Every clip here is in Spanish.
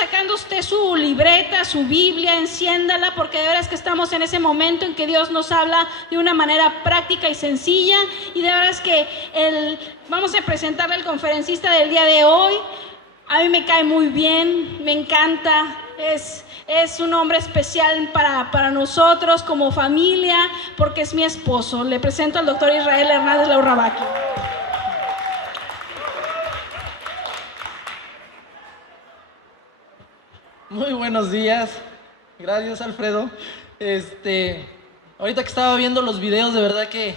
sacando usted su libreta, su Biblia, enciéndala, porque de veras que estamos en ese momento en que Dios nos habla de una manera práctica y sencilla, y de veras que vamos a presentarle al conferencista del día de hoy. A mí me cae muy bien, me encanta, es un hombre especial para nosotros como familia, porque es mi esposo. Le presento al doctor Israel Hernández Laurrabaqui. Muy buenos días, gracias Alfredo. Ahorita que estaba viendo los videos, de verdad que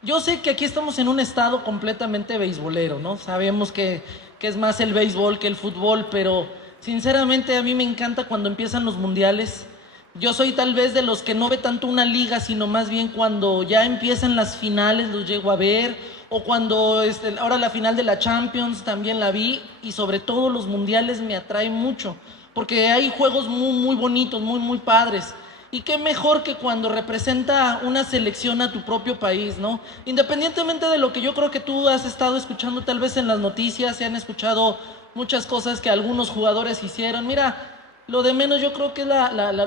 yo sé que aquí estamos en un estado completamente beisbolero, ¿no? Sabemos que es más el béisbol que el fútbol, pero sinceramente a mí me encanta cuando empiezan los mundiales. Yo soy tal vez de los que no ve tanto una liga, sino más bien cuando ya empiezan las finales los llego a ver, o cuando ahora la final de la Champions también la vi, y sobre todo los mundiales me atraen mucho, porque hay juegos muy, muy bonitos, muy, muy padres. Y qué mejor que cuando representa una selección a tu propio país, ¿no? Independientemente de lo que yo creo que tú has estado escuchando tal vez en las noticias, se han escuchado muchas cosas que algunos jugadores hicieron. Mira, lo de menos yo creo que es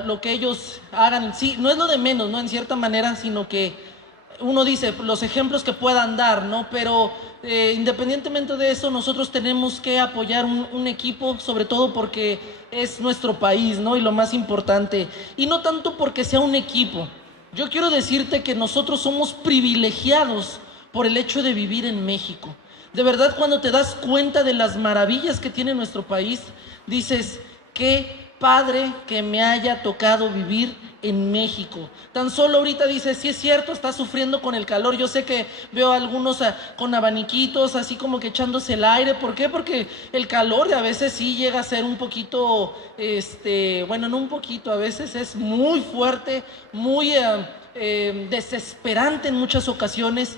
lo que ellos hagan. Sí, no es lo de menos, ¿no? En cierta manera, sino que uno dice los ejemplos que puedan dar, ¿no? Pero independientemente de eso, nosotros tenemos que apoyar un equipo, sobre todo porque es nuestro país, ¿no? Y lo más importante, y no tanto porque sea un equipo. Yo quiero decirte que nosotros somos privilegiados por el hecho de vivir en México. De verdad, cuando te das cuenta de las maravillas que tiene nuestro país, dices, qué padre que me haya tocado vivir en México. Tan solo ahorita dices, sí es cierto, está sufriendo con el calor. Yo sé que veo a algunos con abaniquitos, así como que echándose el aire. ¿Por qué? Porque el calor a veces sí llega a ser un poquito, bueno, no un poquito, a veces es muy fuerte, muy desesperante en muchas ocasiones.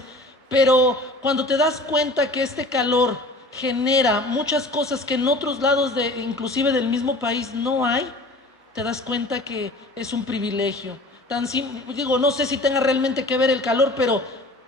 Pero cuando te das cuenta que este calor genera muchas cosas que en otros lados inclusive del mismo país no hay, te das cuenta que es un privilegio. Digo, no sé si tenga realmente que ver el calor, pero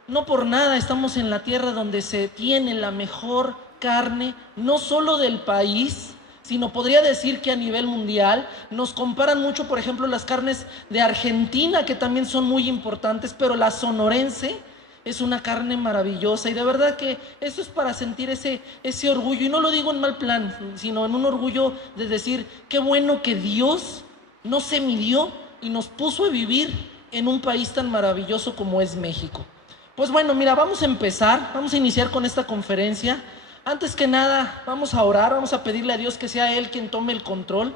no por nada estamos en la tierra donde se tiene la mejor carne, no solo del país, sino podría decir que a nivel mundial. Nos comparan mucho, por ejemplo, las carnes de Argentina, que también son muy importantes, pero la sonorense es una carne maravillosa, y de verdad que eso es para sentir ese orgullo, y no lo digo en mal plan, sino en un orgullo de decir, qué bueno que Dios no se midió y nos puso a vivir en un país tan maravilloso como es México. Pues bueno, mira, vamos a iniciar con esta conferencia. Antes que nada, vamos a orar, vamos a pedirle a Dios que sea Él quien tome el control.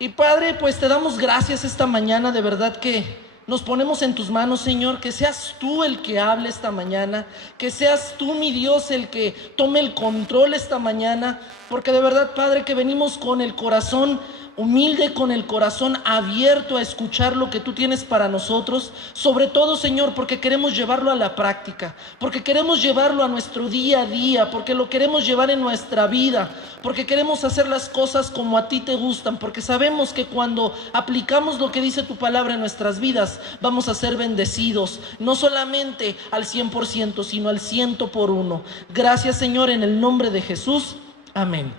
Y Padre, pues te damos gracias esta mañana, de verdad que nos ponemos en tus manos, Señor, que seas tú el que hable esta mañana, que seas tú, mi Dios, el que tome el control esta mañana, porque de verdad, Padre, que venimos con el corazón humilde, con el corazón abierto a escuchar lo que tú tienes para nosotros, sobre todo, Señor, porque queremos llevarlo a la práctica, porque queremos llevarlo a nuestro día a día, porque lo queremos llevar en nuestra vida, porque queremos hacer las cosas como a ti te gustan, porque sabemos que cuando aplicamos lo que dice tu palabra en nuestras vidas, vamos a ser bendecidos, no solamente al 100%, sino al 100%. Gracias, Señor, en el nombre de Jesús. Amén.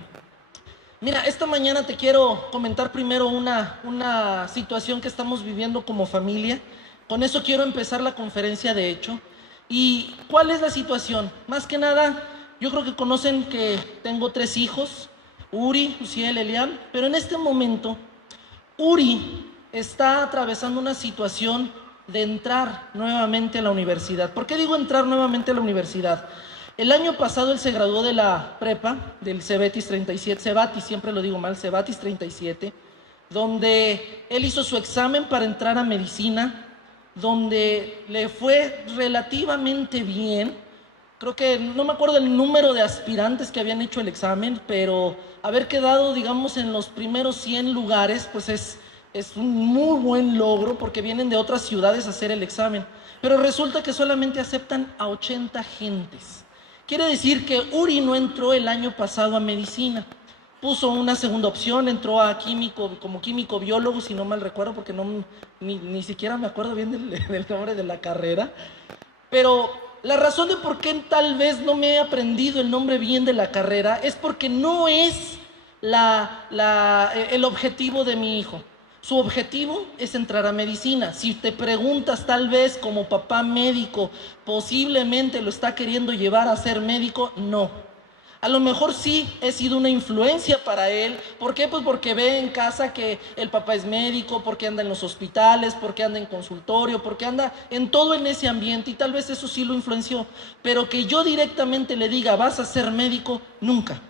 Mira, esta mañana te quiero comentar primero una situación que estamos viviendo como familia. Con eso quiero empezar la conferencia, de hecho. ¿Y cuál es la situación? Más que nada, yo creo que conocen que tengo 3 hijos, Uri, Uziel, Eliam, pero en este momento, Uri está atravesando una situación de entrar nuevamente a la universidad. ¿Por qué digo entrar nuevamente a la universidad? El año pasado él se graduó de la prepa, del Cebetis 37, Cebatis, siempre lo digo mal, Cebatis 37, donde él hizo su examen para entrar a medicina, donde le fue relativamente bien. Creo que no me acuerdo el número de aspirantes que habían hecho el examen, pero haber quedado, digamos, en los primeros 100 lugares, pues es un muy buen logro, porque vienen de otras ciudades a hacer el examen. Pero resulta que solamente aceptan a 80 gentes. Quiere decir que Uri no entró el año pasado a medicina. Puso una segunda opción, entró a químico, como químico biólogo, si no mal recuerdo, porque ni siquiera me acuerdo bien del nombre de la carrera. Pero la razón de por qué tal vez no me he aprendido el nombre bien de la carrera es porque no es el objetivo de mi hijo. Su objetivo es entrar a medicina. Si te preguntas, tal vez como papá médico, posiblemente lo está queriendo llevar a ser médico, no. A lo mejor sí he sido una influencia para él. ¿Por qué? Pues porque ve en casa que el papá es médico, porque anda en los hospitales, porque anda en consultorio, porque anda en todo en ese ambiente, y tal vez eso sí lo influenció. Pero que yo directamente le diga, vas a ser médico, nunca.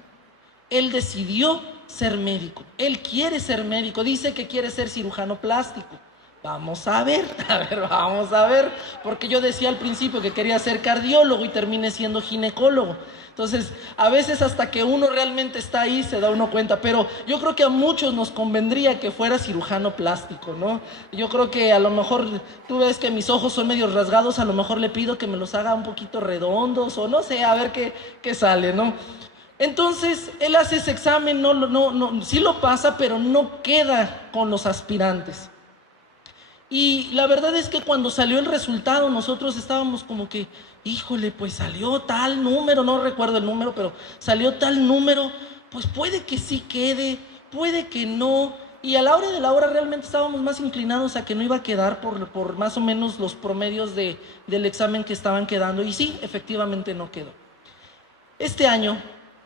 Él decidió ser médico, él quiere ser médico, dice que quiere ser cirujano plástico. Vamos a ver, porque yo decía al principio que quería ser cardiólogo y terminé siendo ginecólogo. Entonces, a veces hasta que uno realmente está ahí se da uno cuenta, pero yo creo que a muchos nos convendría que fuera cirujano plástico, ¿no? Yo creo que a lo mejor, tú ves que mis ojos son medio rasgados, a lo mejor le pido que me los haga un poquito redondos, o no sé, a ver qué sale, ¿no? Entonces, él hace ese examen, sí lo pasa, pero no queda con los aspirantes. Y la verdad es que cuando salió el resultado, nosotros estábamos como que, híjole, pues salió tal número, no recuerdo el número, pero salió tal número, pues puede que sí quede, puede que no. Y a la hora de la hora realmente estábamos más inclinados a que no iba a quedar por más o menos los promedios del examen que estaban quedando. Y sí, efectivamente no quedó. Este año,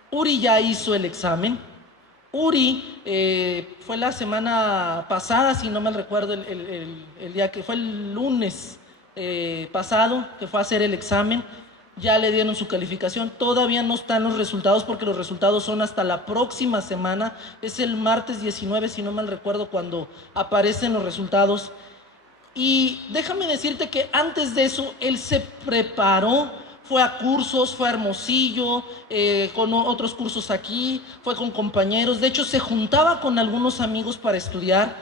Uri ya hizo el examen. Uri fue la semana pasada, si no me recuerdo, el día que fue el lunes pasado, que fue a hacer el examen. Ya le dieron su calificación. Todavía no están los resultados porque los resultados son hasta la próxima semana. Es el martes 19, si no mal recuerdo, cuando aparecen los resultados. Y déjame decirte que antes de eso, él se preparó. Fue a cursos, fue a Hermosillo, con otros cursos aquí, fue con compañeros. De hecho, se juntaba con algunos amigos para estudiar.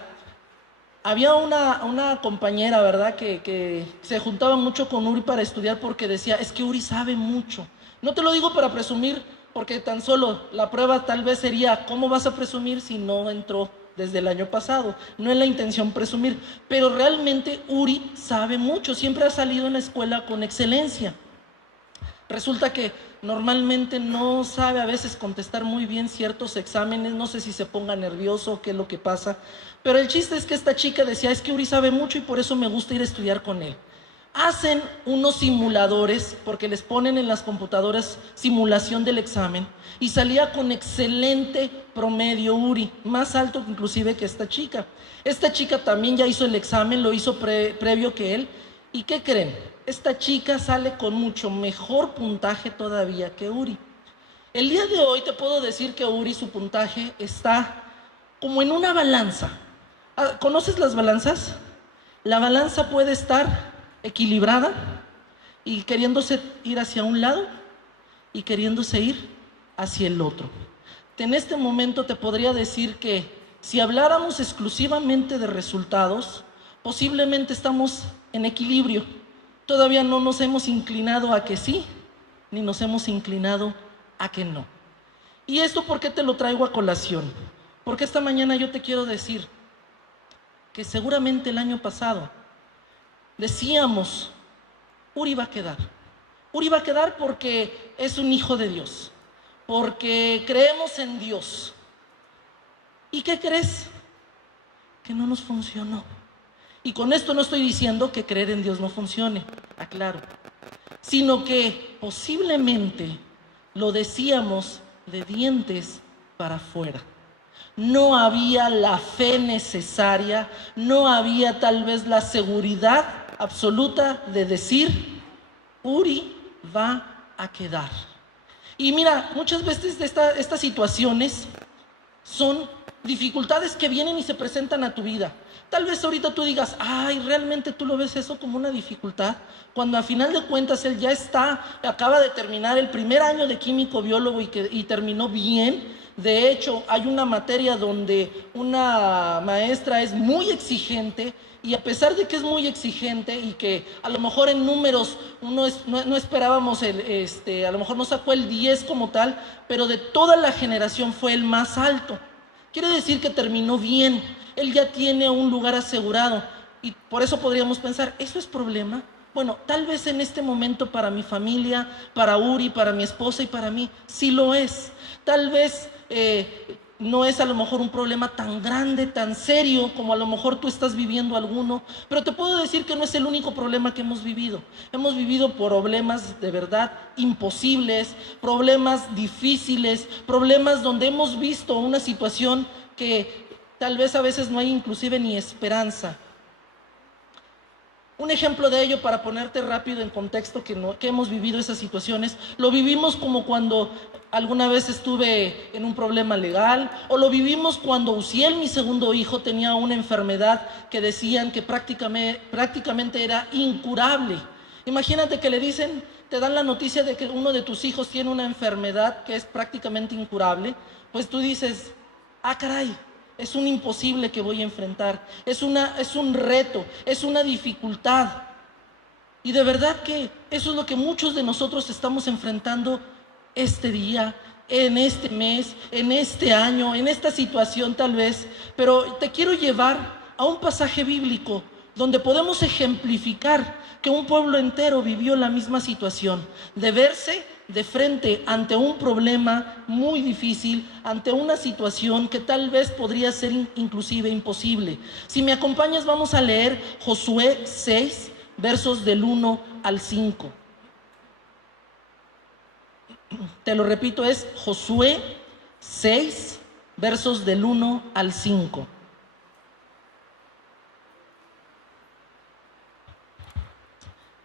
Había una compañera, ¿verdad?, que se juntaba mucho con Uri para estudiar porque decía, es que Uri sabe mucho. No te lo digo para presumir, porque tan solo la prueba tal vez sería, ¿cómo vas a presumir si no entró desde el año pasado? No es la intención presumir, pero realmente Uri sabe mucho, siempre ha salido en la escuela con excelencia. Resulta que normalmente no sabe a veces contestar muy bien ciertos exámenes, no sé si se ponga nervioso o qué es lo que pasa, pero el chiste es que esta chica decía, es que Uri sabe mucho y por eso me gusta ir a estudiar con él. Hacen unos simuladores, porque les ponen en las computadoras simulación del examen, y salía con excelente promedio Uri, más alto inclusive que esta chica. Esta chica también ya hizo el examen, lo hizo previo que él, ¿y qué creen? Esta chica sale con mucho mejor puntaje todavía que Uri. El día de hoy te puedo decir que Uri, su puntaje está como en una balanza. ¿Conoces las balanzas? La balanza puede estar equilibrada y queriéndose ir hacia un lado y queriéndose ir hacia el otro. En este momento te podría decir que si habláramos exclusivamente de resultados, posiblemente estamos en equilibrio. Todavía no nos hemos inclinado a que sí, ni nos hemos inclinado a que no. ¿Y esto por qué te lo traigo a colación? Porque esta mañana yo te quiero decir que seguramente el año pasado decíamos, Uri va a quedar. Uri va a quedar porque es un hijo de Dios, porque creemos en Dios. ¿Y qué crees? Que no nos funcionó. Y con esto no estoy diciendo que creer en Dios no funcione, aclaro, sino que posiblemente lo decíamos de dientes para afuera. No había la fe necesaria, no había tal vez la seguridad absoluta de decir, Uri va a quedar. Y mira, muchas veces estas situaciones son dificultades que vienen y se presentan a tu vida. Tal vez ahorita tú digas, ay, ¿realmente tú lo ves eso como una dificultad? Cuando a final de cuentas él ya acaba de terminar el primer año de químico biólogo y terminó bien. De hecho, hay una materia donde una maestra es muy exigente y a pesar de que es muy exigente y que a lo mejor en números no esperábamos, a lo mejor no sacó el 10 como tal, pero de toda la generación fue el más alto. Quiere decir que terminó bien. Él ya tiene un lugar asegurado y por eso podríamos pensar, ¿eso es problema? Bueno, tal vez en este momento para mi familia, para Uri, para mi esposa y para mí, sí lo es. Tal vez no es a lo mejor un problema tan grande, tan serio, como a lo mejor tú estás viviendo alguno, pero te puedo decir que no es el único problema que hemos vivido. Hemos vivido problemas de verdad imposibles, problemas difíciles, problemas donde hemos visto una situación que tal vez a veces no hay inclusive ni esperanza. Un ejemplo de ello, para ponerte rápido en contexto que hemos vivido esas situaciones, lo vivimos como cuando alguna vez estuve en un problema legal, o lo vivimos cuando Uziel, mi segundo hijo, tenía una enfermedad que decían que prácticamente era incurable. Imagínate que le dicen, te dan la noticia de que uno de tus hijos tiene una enfermedad que es prácticamente incurable, pues tú dices, ah, caray, es un imposible que voy a enfrentar, es un reto, es una dificultad. Y de verdad que eso es lo que muchos de nosotros estamos enfrentando este día, en este mes, en este año, en esta situación tal vez. Pero te quiero llevar a un pasaje bíblico donde podemos ejemplificar que un pueblo entero vivió la misma situación, de verse de frente ante un problema muy difícil, ante una situación que tal vez podría ser inclusive imposible. Si me acompañas, vamos a leer Josué 6, versos del 1 al 5. Te lo repito, es Josué 6, versos del 1 al 5.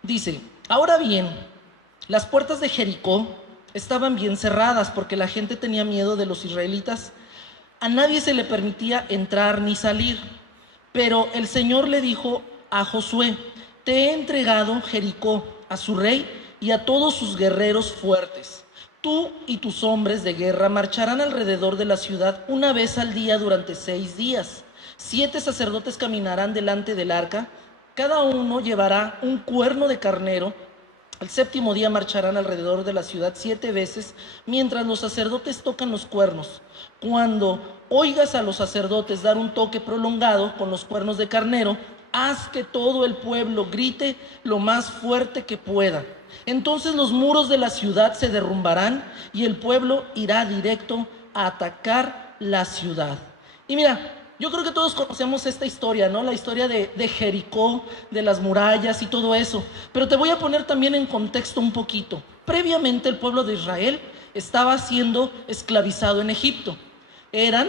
Dice, ahora bien, las puertas de Jericó estaban bien cerradas porque la gente tenía miedo de los israelitas. A nadie se le permitía entrar ni salir. Pero el Señor le dijo a Josué, te he entregado Jericó a su rey y a todos sus guerreros fuertes. Tú y tus hombres de guerra marcharán alrededor de la ciudad una vez al día durante 6 días. 7 sacerdotes caminarán delante del arca. Cada uno llevará un cuerno de carnero. El 7º día marcharán alrededor de la ciudad 7 veces, mientras los sacerdotes tocan los cuernos. Cuando oigas a los sacerdotes dar un toque prolongado con los cuernos de carnero, haz que todo el pueblo grite lo más fuerte que pueda. Entonces los muros de la ciudad se derrumbarán y el pueblo irá directo a atacar la ciudad. Y mira, yo creo que todos conocemos esta historia, ¿no? La historia de Jericó, de las murallas y todo eso. Pero te voy a poner también en contexto un poquito. Previamente el pueblo de Israel estaba siendo esclavizado en Egipto. Eran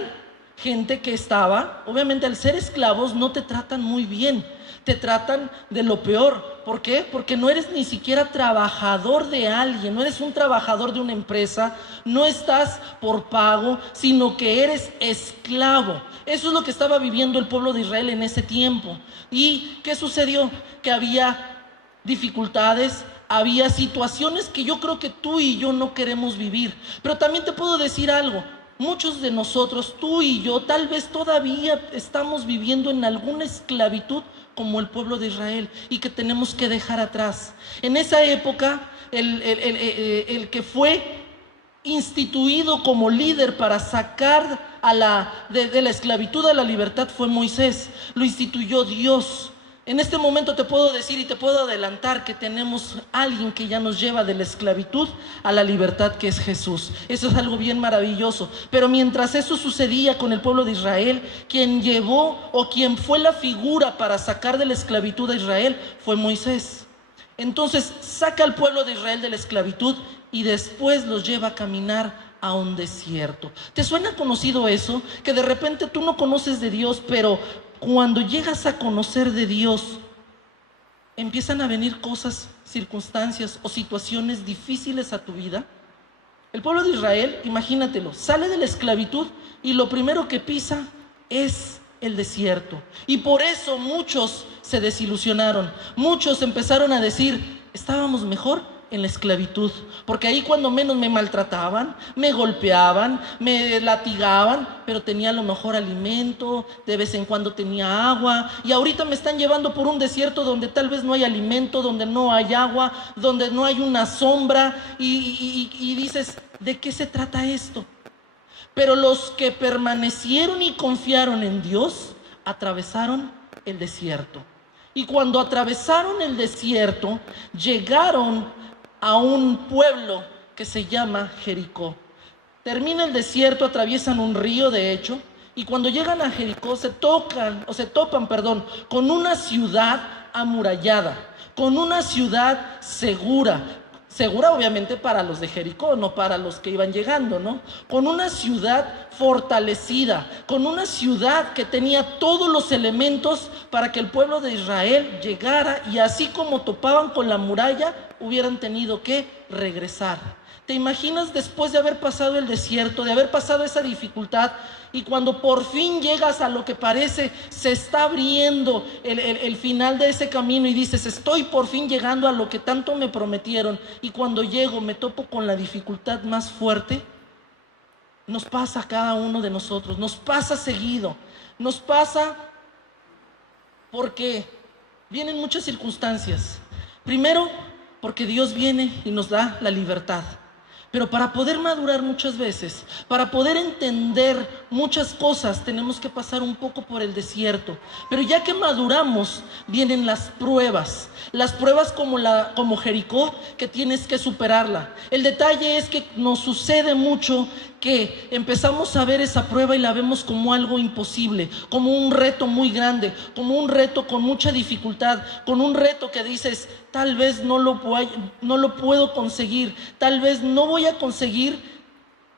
gente que estaba, obviamente al ser esclavos no te tratan muy bien, te tratan de lo peor. ¿Por qué? Porque no eres ni siquiera trabajador de alguien, no eres un trabajador de una empresa, no estás por pago, sino que eres esclavo. Eso es lo que estaba viviendo el pueblo de Israel en ese tiempo. ¿Y qué sucedió? Que había dificultades, había situaciones que yo creo que tú y yo no queremos vivir. Pero también te puedo decir algo. Muchos de nosotros, tú y yo, tal vez todavía estamos viviendo en alguna esclavitud como el pueblo de Israel y que tenemos que dejar atrás. En esa época, el que fue instituido como líder para sacar de la esclavitud a la libertad fue Moisés. Lo instituyó Dios. En este momento te puedo decir y te puedo adelantar que tenemos a alguien que ya nos lleva de la esclavitud a la libertad, que es Jesús. Eso es algo bien maravilloso. Pero mientras eso sucedía con el pueblo de Israel, quien llevó o quien fue la figura para sacar de la esclavitud a Israel fue Moisés. Entonces saca al pueblo de Israel de la esclavitud y después los lleva a caminar a un desierto. ¿Te suena conocido eso? Que de repente tú no conoces de Dios, pero cuando llegas a conocer de Dios, empiezan a venir cosas, circunstancias o situaciones difíciles a tu vida. El pueblo de Israel, imagínatelo, sale de la esclavitud y lo primero que pisa es el desierto. Y por eso muchos se desilusionaron. Muchos empezaron a decir, estábamos mejor en la esclavitud, porque ahí cuando menos me maltrataban, me golpeaban, me latigaban, pero tenía a lo mejor alimento, de vez en cuando tenía agua, y ahorita me están llevando por un desierto donde tal vez no hay alimento, donde no hay agua, donde no hay una sombra, y dices, ¿de qué se trata esto? Pero los que permanecieron y confiaron en Dios, atravesaron el desierto. Y cuando atravesaron el desierto, llegaron a un pueblo que se llama Jericó. termina el desierto, atraviesan un río, de hecho, y cuando llegan a Jericó se topan, con una ciudad amurallada, con una ciudad segura. Segura obviamente para los de Jericó, no para los que iban llegando, ¿no? Con una ciudad fortalecida, con una ciudad que tenía todos los elementos para que el pueblo de Israel llegara, y así como topaban con la muralla, hubieran tenido que regresar. ¿Te imaginas después de haber pasado el desierto, de haber pasado esa dificultad, y cuando por fin llegas a lo que parece se está abriendo el final de ese camino y dices, estoy por fin llegando a lo que tanto me prometieron, y cuando llego me topo con la dificultad más fuerte? Nos pasa a cada uno de nosotros, nos pasa seguido, nos pasa porque vienen muchas circunstancias. Primero, porque Dios viene y nos da la libertad. Pero para poder madurar muchas veces, para poder entender muchas cosas, tenemos que pasar un poco por el desierto. Pero ya que maduramos, vienen las pruebas como Jericó, que tienes que superarla. El detalle es que nos sucede mucho que empezamos a ver esa prueba y la vemos como algo imposible, como un reto muy grande, como un reto con mucha dificultad, con un reto que dices, tal vez no lo puedo conseguir, tal vez no voy a conseguir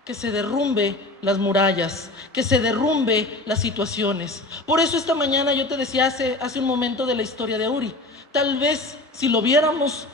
que se derrumbe las murallas, que se derrumbe las situaciones. Por eso esta mañana yo te decía hace un momento de la historia de Uri. Tal vez si lo viéramos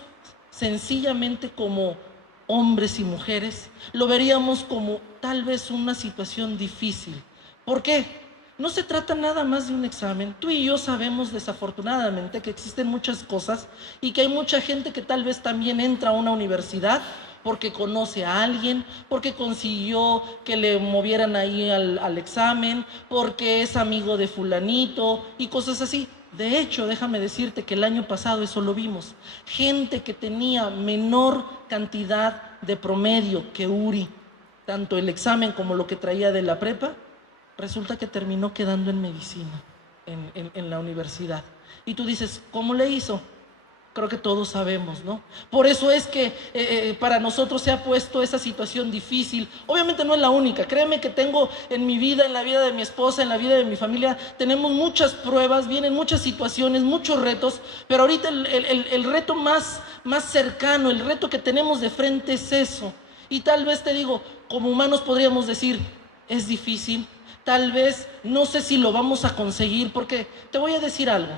sencillamente como hombres y mujeres, lo veríamos como tal vez una situación difícil. ¿Por qué? No se trata nada más de un examen. Tú y yo sabemos desafortunadamente que existen muchas cosas y que hay mucha gente que tal vez también entra a una universidad porque conoce a alguien, porque consiguió que le movieran ahí al examen, porque es amigo de fulanito y cosas así. De hecho, déjame decirte que el año pasado eso lo vimos. Gente que tenía menor cantidad de promedio que Uri, tanto el examen como lo que traía de la prepa, resulta que terminó quedando en medicina, en la universidad. Y tú dices, ¿cómo le hizo? Creo que todos sabemos, ¿no? Por eso es que para nosotros se ha puesto esa situación difícil. Obviamente no es la única. Créeme que tengo en mi vida, en la vida de mi esposa, en la vida de mi familia, tenemos muchas pruebas, vienen muchas situaciones, muchos retos, pero ahorita el reto más cercano, el reto que tenemos de frente es eso. Y tal vez te digo, como humanos podríamos decir, es difícil, tal vez no sé si lo vamos a conseguir, porque te voy a decir algo.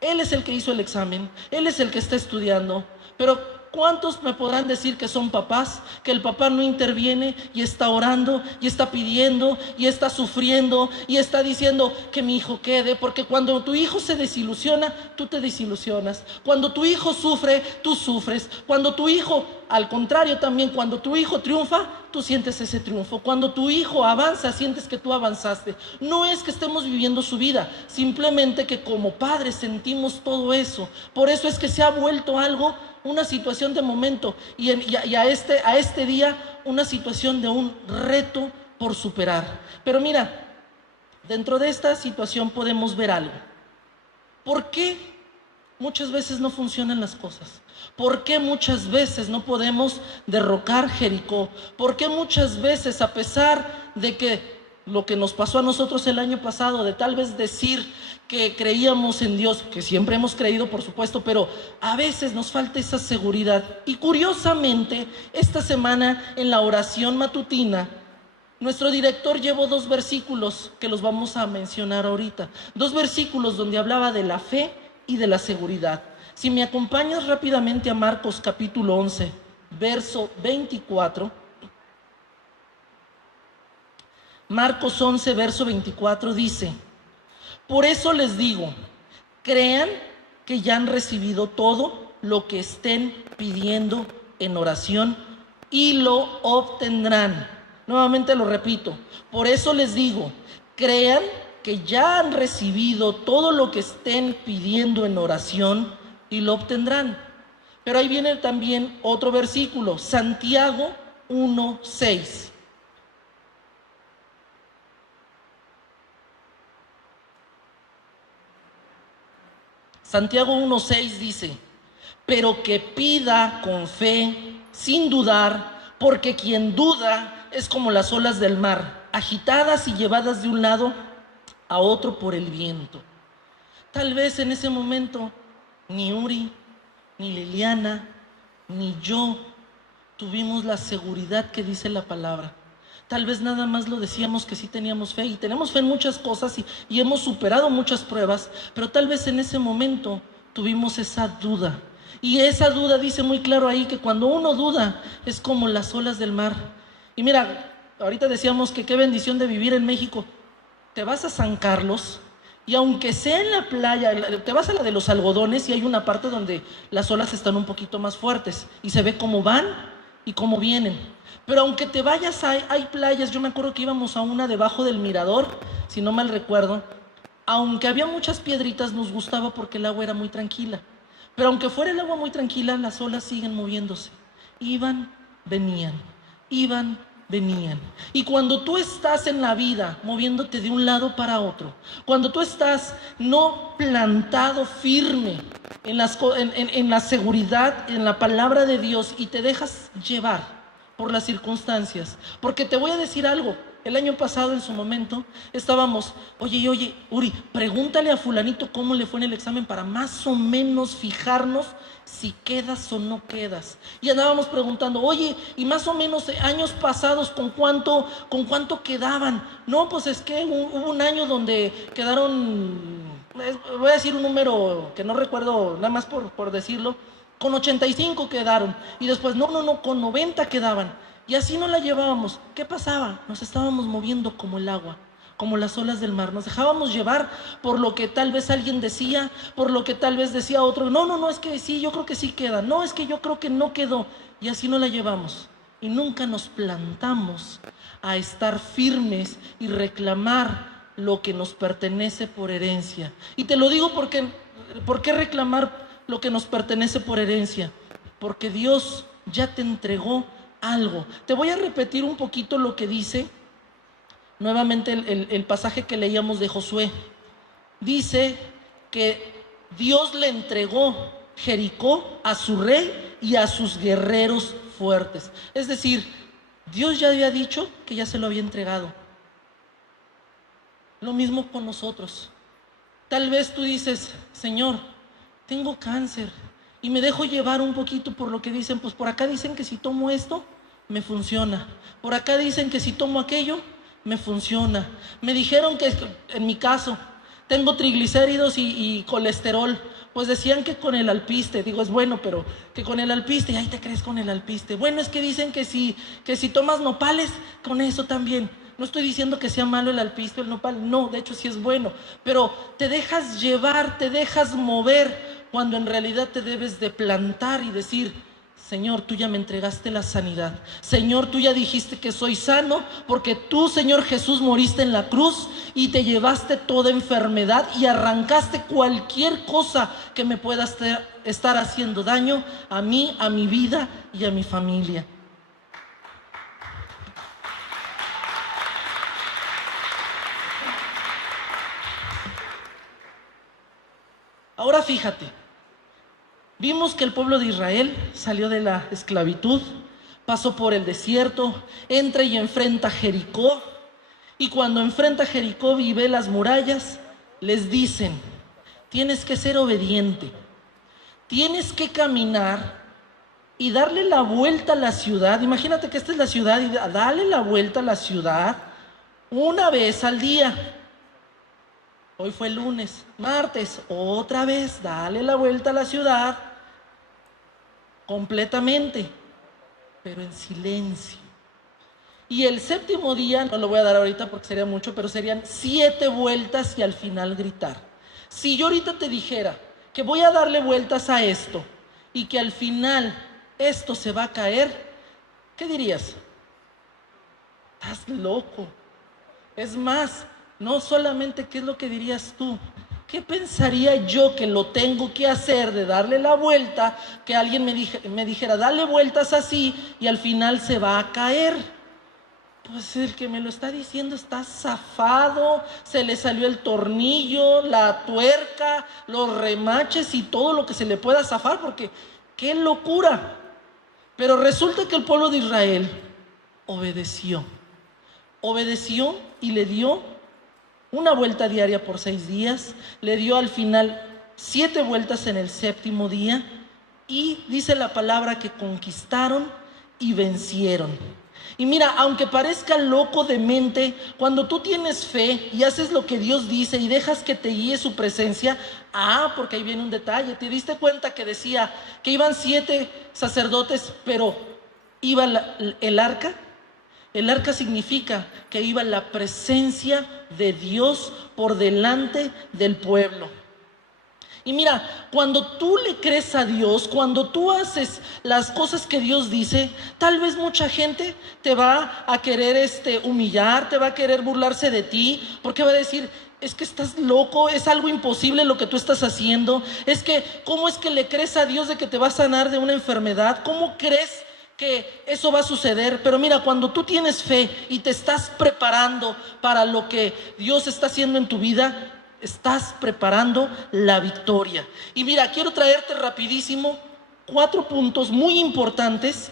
Él es el que hizo el examen, él es el que está estudiando, pero ¿cuántos me podrán decir que son papás, que el papá no interviene y está orando y está pidiendo y está sufriendo y está diciendo que mi hijo quede? Porque cuando tu hijo se desilusiona, tú te desilusionas. Cuando tu hijo sufre, tú sufres. Cuando tu hijo, al contrario también, cuando tu hijo triunfa, tú sientes ese triunfo. Cuando tu hijo avanza, sientes que tú avanzaste. No es que estemos viviendo su vida, simplemente que como padres sentimos todo eso. Por eso es que se ha vuelto algo, una situación de momento, y a este día una situación de un reto por superar. Pero mira, dentro de esta situación podemos ver algo. ¿Por qué muchas veces no funcionan las cosas? ¿Por qué muchas veces no podemos derrocar Jericó? ¿Por qué muchas veces, a pesar de que lo que nos pasó a nosotros el año pasado, de tal vez decir que creíamos en Dios, que siempre hemos creído, por supuesto, pero a veces nos falta esa seguridad? Y curiosamente, esta semana en la oración matutina, nuestro director llevó 2 versículos que los vamos a mencionar ahorita. 2 versículos donde hablaba de la fe y de la seguridad. Si me acompañas rápidamente a Marcos capítulo 11, verso 24. Marcos 11, verso 24 dice: por eso les digo, crean que ya han recibido todo lo que estén pidiendo en oración y lo obtendrán. Nuevamente lo repito, por eso les digo, crean que ya han recibido todo lo que estén pidiendo en oración y lo obtendrán. Pero ahí viene también otro versículo, Santiago 1:6. Santiago 1:6 dice: pero que pida con fe, sin dudar, porque quien duda es como las olas del mar, agitadas y llevadas de un lado a otro por el viento. Tal vez en ese momento ni Uri, ni Liliana, ni yo tuvimos la seguridad que dice la palabra. Tal vez nada más lo decíamos que sí teníamos fe, y tenemos fe en muchas cosas y hemos superado muchas pruebas, pero tal vez en ese momento tuvimos esa duda. Y esa duda dice muy claro ahí que cuando uno duda es como las olas del mar. Y mira, ahorita decíamos que qué bendición de vivir en México. Te vas a San Carlos y aunque sea en la playa, te vas a la de los algodones y hay una parte donde las olas están un poquito más fuertes y se ve cómo van y cómo vienen. Pero aunque te vayas, hay playas. Yo me acuerdo que íbamos a una debajo del mirador, si no mal recuerdo. Aunque había muchas piedritas, nos gustaba porque el agua era muy tranquila. Pero aunque fuera el agua muy tranquila, las olas siguen moviéndose. Iban, venían, iban, venían. Y cuando tú estás en la vida moviéndote de un lado para otro, cuando tú estás no plantado firme en la seguridad, en la palabra de Dios, y te dejas llevar por las circunstancias, porque te voy a decir algo. El año pasado, en su momento, estábamos, oye, Uri, pregúntale a fulanito cómo le fue en el examen para más o menos fijarnos si quedas o no quedas. Y andábamos preguntando, oye, y más o menos años pasados, ¿con cuánto quedaban? No, pues es que hubo un año donde quedaron, voy a decir un número que no recuerdo, nada más por decirlo, con 85 quedaron. Y después, no, con 90 quedaban. Y así no la llevábamos. ¿Qué pasaba? Nos estábamos moviendo como el agua, como las olas del mar. Nos dejábamos llevar por lo que tal vez alguien decía, por lo que tal vez decía otro. No, es que sí, yo creo que sí queda. No, es que yo creo que no quedó. Y así no la llevamos. Y nunca nos plantamos a estar firmes y reclamar lo que nos pertenece por herencia. Y te lo digo porque, ¿por qué reclamar lo que nos pertenece por herencia? Porque Dios ya te entregó algo. Te voy a repetir un poquito lo que dice nuevamente el pasaje que leíamos de Josué. Dice que Dios le entregó Jericó a su rey y a sus guerreros fuertes. Es decir, Dios ya había dicho que ya se lo había entregado. Lo mismo con nosotros. Tal vez tú dices, Señor, tengo cáncer y me dejo llevar un poquito por lo que dicen. Pues por acá dicen que si tomo esto, me funciona. Por acá dicen que si tomo aquello, me funciona. Me dijeron que, en mi caso, tengo triglicéridos y colesterol. Pues decían que con el alpiste, digo, es bueno, pero que con el alpiste, y ahí te crees con el alpiste. Bueno, es que dicen que si tomas nopales, con eso también. No estoy diciendo que sea malo el alpiste o el nopal, no, de hecho sí es bueno. Pero te dejas llevar, te dejas mover, cuando en realidad te debes de plantar y decir, Señor, tú ya me entregaste la sanidad. Señor, tú ya dijiste que soy sano, porque tú, Señor Jesús, moriste en la cruz y te llevaste toda enfermedad y arrancaste cualquier cosa que me pueda estar haciendo daño a mí, a mi vida y a mi familia. Ahora fíjate, vimos que el pueblo de Israel salió de la esclavitud, pasó por el desierto, entra y enfrenta Jericó, y cuando enfrenta Jericó y ve las murallas, les dicen, tienes que ser obediente, tienes que caminar y darle la vuelta a la ciudad. Imagínate que esta es la ciudad y dale la vuelta a la ciudad una vez al día. Hoy fue el lunes, martes, otra vez, dale la vuelta a la ciudad completamente, pero en silencio. Y el séptimo día, no lo voy a dar ahorita porque sería mucho, pero serían 7 vueltas y al final gritar. Si yo ahorita te dijera que voy a darle vueltas a esto y que al final esto se va a caer, ¿qué dirías? Estás loco. Es más, no solamente qué es lo que dirías tú, ¿qué pensaría yo que lo tengo que hacer de darle la vuelta, que alguien me dijera, dale vueltas así y al final se va a caer? Pues el que me lo está diciendo está zafado, se le salió el tornillo, la tuerca, los remaches y todo lo que se le pueda zafar, porque ¡qué locura! Pero resulta que el pueblo de Israel obedeció. Obedeció y le dio una vuelta diaria por 6 días. Le dio al final 7 vueltas en el 7º día. Y dice la palabra que conquistaron y vencieron. Y mira, aunque parezca loco de mente, cuando tú tienes fe y haces lo que Dios dice y dejas que te guíe su presencia, porque ahí viene un detalle. ¿Te diste cuenta que decía que iban 7 sacerdotes, pero iba el arca? El arca significa que iba la presencia de Dios por delante del pueblo. Y mira, cuando tú le crees a Dios, cuando tú haces las cosas que Dios dice, tal vez mucha gente te va a querer humillar, te va a querer burlarse de ti, porque va a decir, es que estás loco, es algo imposible lo que tú estás haciendo. Es que, ¿cómo es que le crees a Dios de que te va a sanar de una enfermedad? ¿Cómo crees que eso va a suceder? Pero mira, cuando tú tienes fe y te estás preparando para lo que Dios está haciendo en tu vida, estás preparando la victoria. Y mira, quiero traerte rapidísimo 4 puntos muy importantes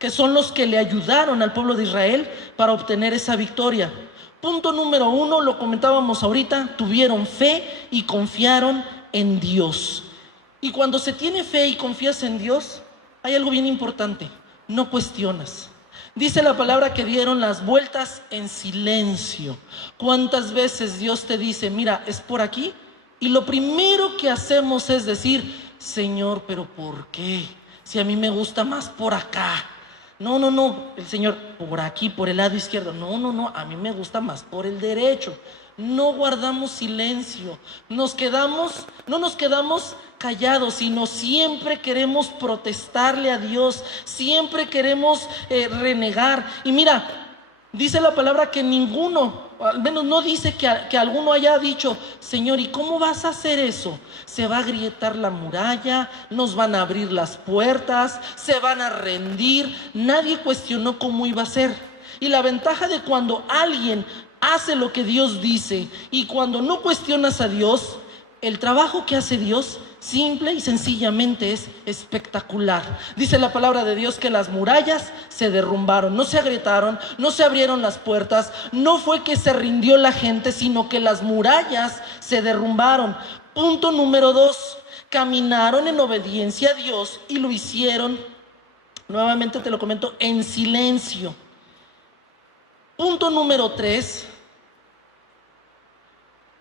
que son los que le ayudaron al pueblo de Israel para obtener esa victoria. Punto número 1, lo comentábamos ahorita, tuvieron fe y confiaron en Dios. Y cuando se tiene fe y confías en Dios, hay algo bien importante, no cuestionas. Dice la palabra que dieron las vueltas en silencio. ¿Cuántas veces Dios te dice, mira, es por aquí? Y lo primero que hacemos es decir, Señor, ¿pero por qué? Si a mí me gusta más por acá. No, el Señor, por aquí, por el lado izquierdo. No, a mí me gusta más por el derecho. No guardamos silencio, no nos quedamos callados, sino siempre queremos protestarle a Dios, siempre queremos renegar. Y mira, dice la palabra que ninguno, al menos no dice que alguno haya dicho, Señor, ¿y cómo vas a hacer eso? Se va a agrietar la muralla, nos van a abrir las puertas, se van a rendir. Nadie cuestionó cómo iba a ser. Y la ventaja de cuando alguien hace lo que Dios dice y cuando no cuestionas a Dios, el trabajo que hace Dios simple y sencillamente es espectacular. Dice la palabra de Dios que las murallas se derrumbaron, no se agrietaron, no se abrieron las puertas, no fue que se rindió la gente, sino que las murallas se derrumbaron. Punto número 2, caminaron en obediencia a Dios y lo hicieron, nuevamente te lo comento, en silencio. Punto número 3,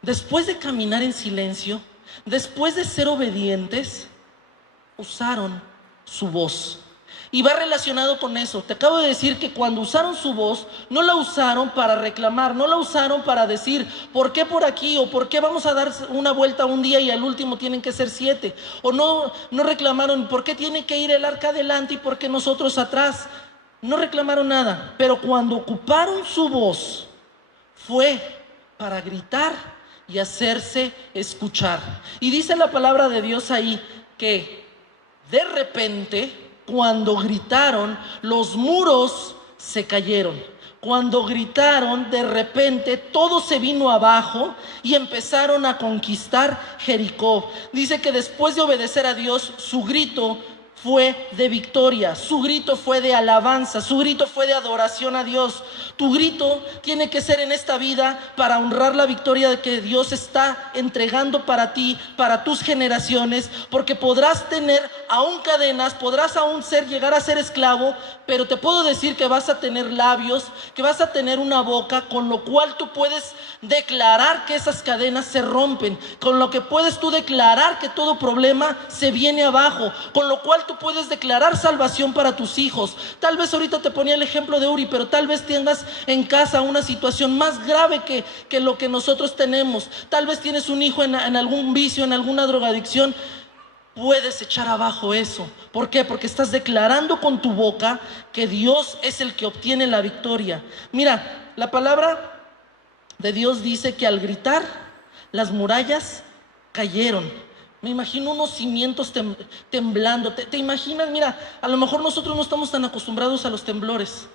después de caminar en silencio, después de ser obedientes, usaron su voz. Y va relacionado con eso. Te acabo de decir que cuando usaron su voz, no la usaron para reclamar, no la usaron para decir, ¿por qué por aquí? O ¿por qué vamos a dar una vuelta un día y al último tienen que ser 7? O no reclamaron, ¿por qué tiene que ir el arca adelante y por qué nosotros atrás? No reclamaron nada, pero cuando ocuparon su voz, fue para gritar y hacerse escuchar. Y dice la palabra de Dios ahí que de repente, cuando gritaron, los muros se cayeron. Cuando gritaron, de repente todo se vino abajo y empezaron a conquistar Jericó. Dice que después de obedecer a Dios, su grito fue de victoria, su grito fue de alabanza, su grito fue de adoración a Dios. Tu grito tiene que ser en esta vida para honrar la victoria que Dios está entregando para ti, para tus generaciones, porque podrás tener aún cadenas, podrás aún llegar a ser esclavo, pero te puedo decir que vas a tener labios, que vas a tener una boca, con lo cual tú puedes declarar que esas cadenas se rompen, con lo que puedes tú declarar que todo problema se viene abajo, con lo cual tú puedes declarar salvación para tus hijos. Tal vez ahorita te ponía el ejemplo de Uri, pero tal vez tengas en casa una situación más grave que lo que nosotros tenemos. Tal vez tienes un hijo en algún vicio, en alguna drogadicción. Puedes echar abajo eso. ¿Por qué? Porque estás declarando con tu boca que Dios es el que obtiene la victoria. Mira, la palabra de Dios dice que al gritar, las murallas cayeron. Me imagino unos cimientos temblando. ¿Te imaginas? Mira, a lo mejor nosotros no estamos tan acostumbrados a los temblores.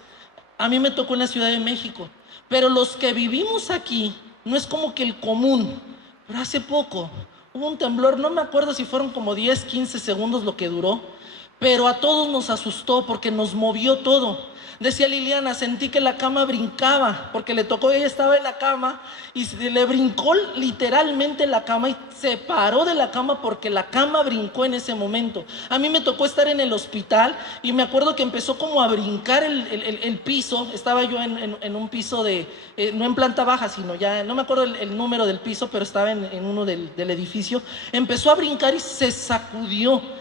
A mí me tocó en la Ciudad de México. Pero los que vivimos aquí, no es como que el común. Pero hace poco hubo un temblor, no me acuerdo si fueron como 10, 15 segundos lo que duró. pero a todos nos asustó porque nos movió todo. Decía Liliana, sentí que la cama brincaba, porque le tocó, ella estaba en la cama y se le brincó literalmente la cama y se paró de la cama porque la cama brincó en ese momento. A mí me tocó estar en el hospital y me acuerdo que empezó como a brincar el piso. Estaba yo en un piso no en planta baja, sino ya, no me acuerdo el número del piso, pero estaba en uno del edificio. Empezó a brincar y se sacudió.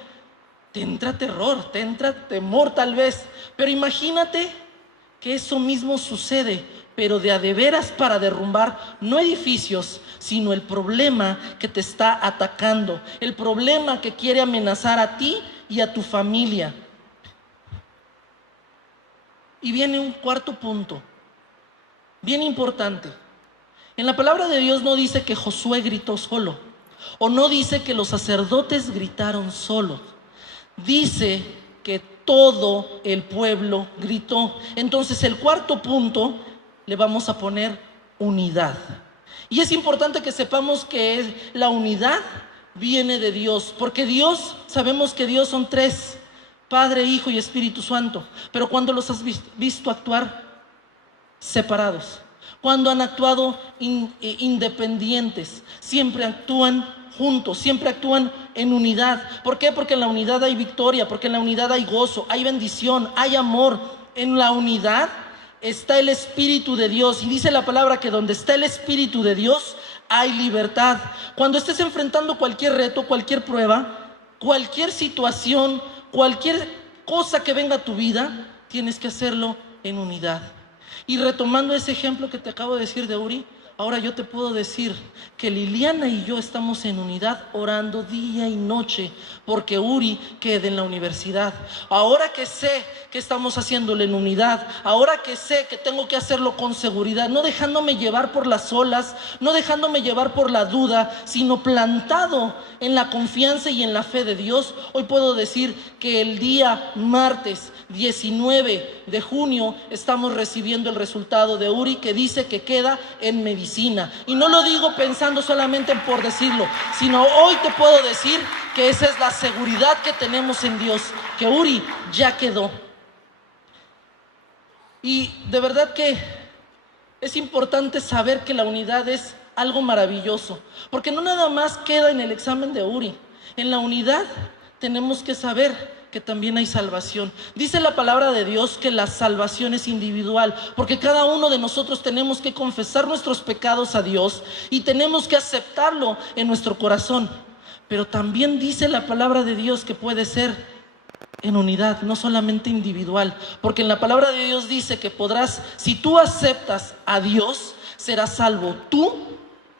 Te entra terror, te entra temor tal vez, pero imagínate que eso mismo sucede, pero de a de veras para derrumbar no edificios, sino el problema que te está atacando, el problema que quiere amenazar a ti y a tu familia. Y viene un cuarto punto, bien importante. En la palabra de Dios no dice que Josué gritó solo, o no dice que los sacerdotes gritaron solos. Dice que todo el pueblo gritó. Entonces el cuarto punto le vamos a poner unidad. Y es importante que sepamos que la unidad viene de Dios, porque Dios, sabemos que Dios son tres: Padre, Hijo y Espíritu Santo. Pero cuando los has visto actuar separados, cuando han actuado independientes, siempre actúan juntos, siempre actúan en unidad. ¿Por qué? Porque en la unidad hay victoria, porque en la unidad hay gozo, hay bendición, hay amor. En la unidad está el Espíritu de Dios, y dice la palabra que donde está el Espíritu de Dios hay libertad. Cuando estés enfrentando cualquier reto, cualquier prueba, cualquier situación, cualquier cosa que venga a tu vida, tienes que hacerlo en unidad. Y retomando ese ejemplo que te acabo de decir de Uri, ahora yo te puedo decir que Liliana y yo estamos en unidad orando día y noche porque Uri quede en la universidad. Ahora que sé que estamos haciéndolo en unidad, ahora que sé que tengo que hacerlo con seguridad, no dejándome llevar por las olas, no dejándome llevar por la duda, sino plantado en la confianza y en la fe de Dios, hoy puedo decir que el día martes 19 de junio estamos recibiendo el resultado de Uri, que dice que queda en medicina. Y no lo digo pensando solamente por decirlo, sino hoy te puedo decir que esa es la seguridad que tenemos en Dios, que Uri ya quedó. Y de verdad que es importante saber que la unidad es algo maravilloso, porque no nada más queda en el examen de Uri. En la unidad tenemos que saber que también hay salvación. Dice la palabra de Dios que la salvación es individual, porque cada uno de nosotros tenemos que confesar nuestros pecados a Dios y tenemos que aceptarlo en nuestro corazón. Pero también dice la palabra de Dios que puede ser en unidad, no solamente individual, porque en la palabra de Dios dice que podrás, si tú aceptas a Dios, serás salvo tú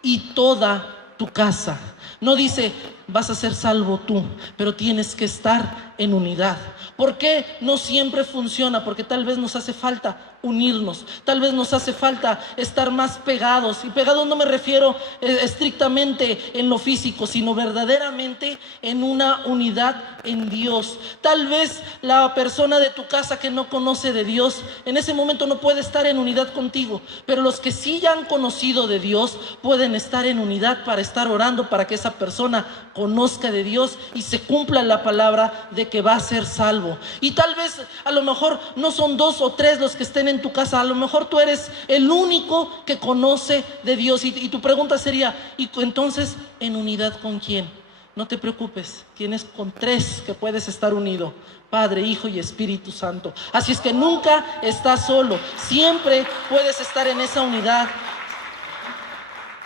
y toda tu casa. No dice vas a ser salvo tú, pero tienes que estar en unidad. ¿Por qué no siempre funciona? Porque tal vez nos hace falta unirnos, tal vez nos hace falta estar más pegados. Y pegados no me refiero estrictamente en lo físico, sino verdaderamente en una unidad en Dios. Tal vez la persona de tu casa que no conoce de Dios en ese momento no puede estar en unidad contigo, pero los que sí ya han conocido de Dios pueden estar en unidad para estar orando para que esa persona conozca de Dios y se cumpla la palabra de que va a ser salvo. Y tal vez a lo mejor no son 2 o 3 los que estén en tu casa, a lo mejor tú eres el único que conoce de Dios, y tu pregunta sería, ¿y entonces en unidad con quién? No te preocupes, tienes con 3 que puedes estar unido: Padre, Hijo y Espíritu Santo. Así es que nunca estás solo, siempre puedes estar en esa unidad.